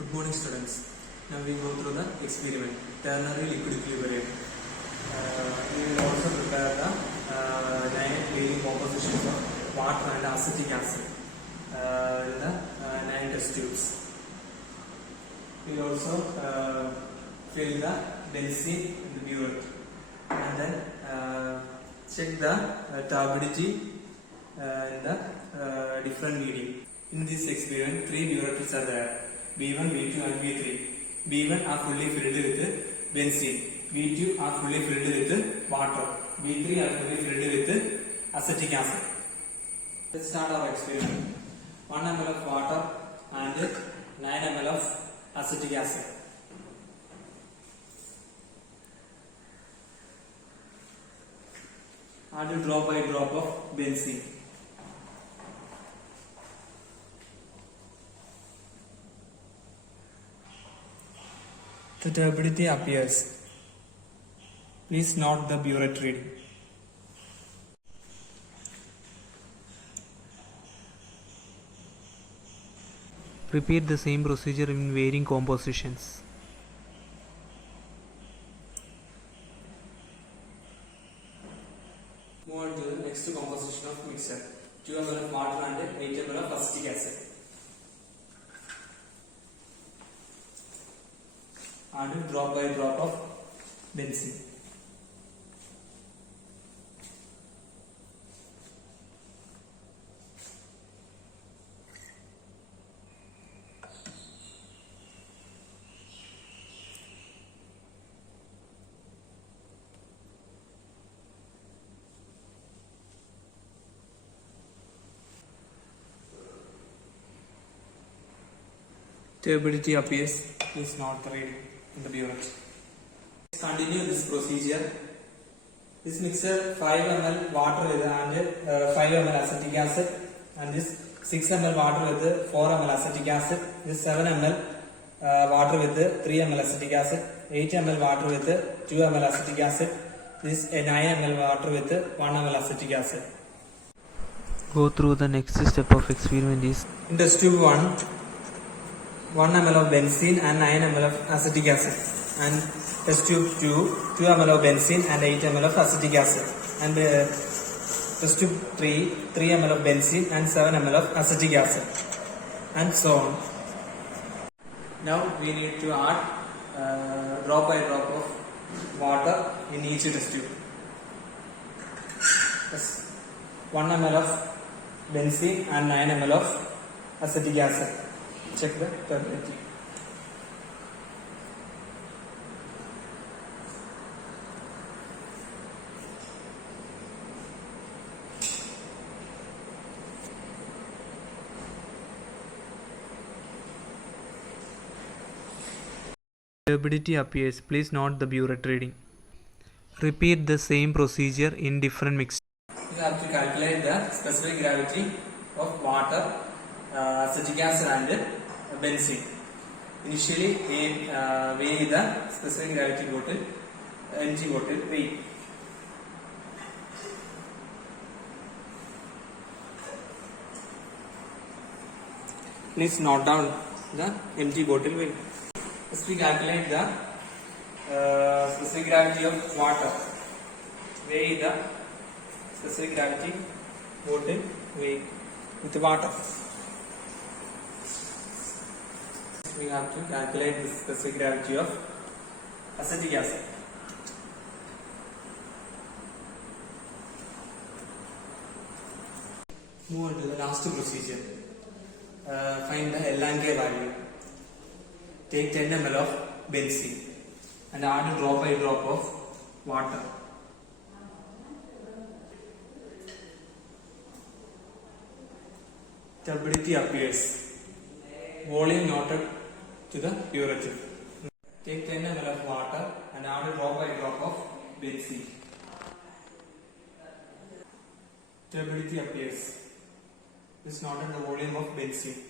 Good morning, students. Now we go through the experiment, ternary liquid equilibrium. We will also prepare the 9 leading compositions of water and acetic acid in the 9 test tubes. We will also fill the benzene and the burette, and then check the turbidity in the different medium. In this experiment, 3 burettes are there: B1, B2 and B3. B1 are fully filled with benzene. B2 are fully filled with water. B3 are fully filled with acetic acid. Let's start our experiment. 1 ml of water and 9 ml of acetic acid. Add drop by drop of benzene. The turbidity appears. Please note the burette reading. Repeat the same procedure in varying compositions. Move on to the next composition of mixture. 2 ml of water and 8 ml of acetic acid. Add drop by drop of benzene. Turbidity appears. Please note the reading in the burette. Let's continue this procedure. This mixture 5 ml water with and 5 ml acetic acid, and this 6 ml water with 4 ml acetic acid. This 7 ml water with 3 ml acetic acid. 8 ml water with 2 ml acetic acid. This 9 ml water with 1 ml acetic acid. Go through the next step of experiment is in test tube 1 ml of benzene and 9 ml of acetic acid, and test tube 2 ml of benzene and 8 ml of acetic acid, and test tube 3 ml of benzene and 7 ml of acetic acid, and so on. Now we need to add drop by drop of water in each test tube. 1 ml of benzene and 9 ml of acetic acid. Check the turbidity. turbidity appears. Please note the burette reading. Repeat the same procedure in different mixtures. You have to calculate the specific gravity of water, acetic acid and benzene. Initially, we weigh the specific gravity bottle, empty bottle weight. Please note down the empty bottle weight. First, we calculate the specific gravity of water. Weigh the specific gravity bottle weight with water. We have to calculate the specific gravity of acetic acid. Move on to the last procedure. Find the L and K value. Take 10 ml of benzene and add a drop by drop of water. Turbidity appears. Volume noted to the burette. Take 10 ml of water and add a drop by drop of benzene. Turbidity appears. This is noted the volume of benzene.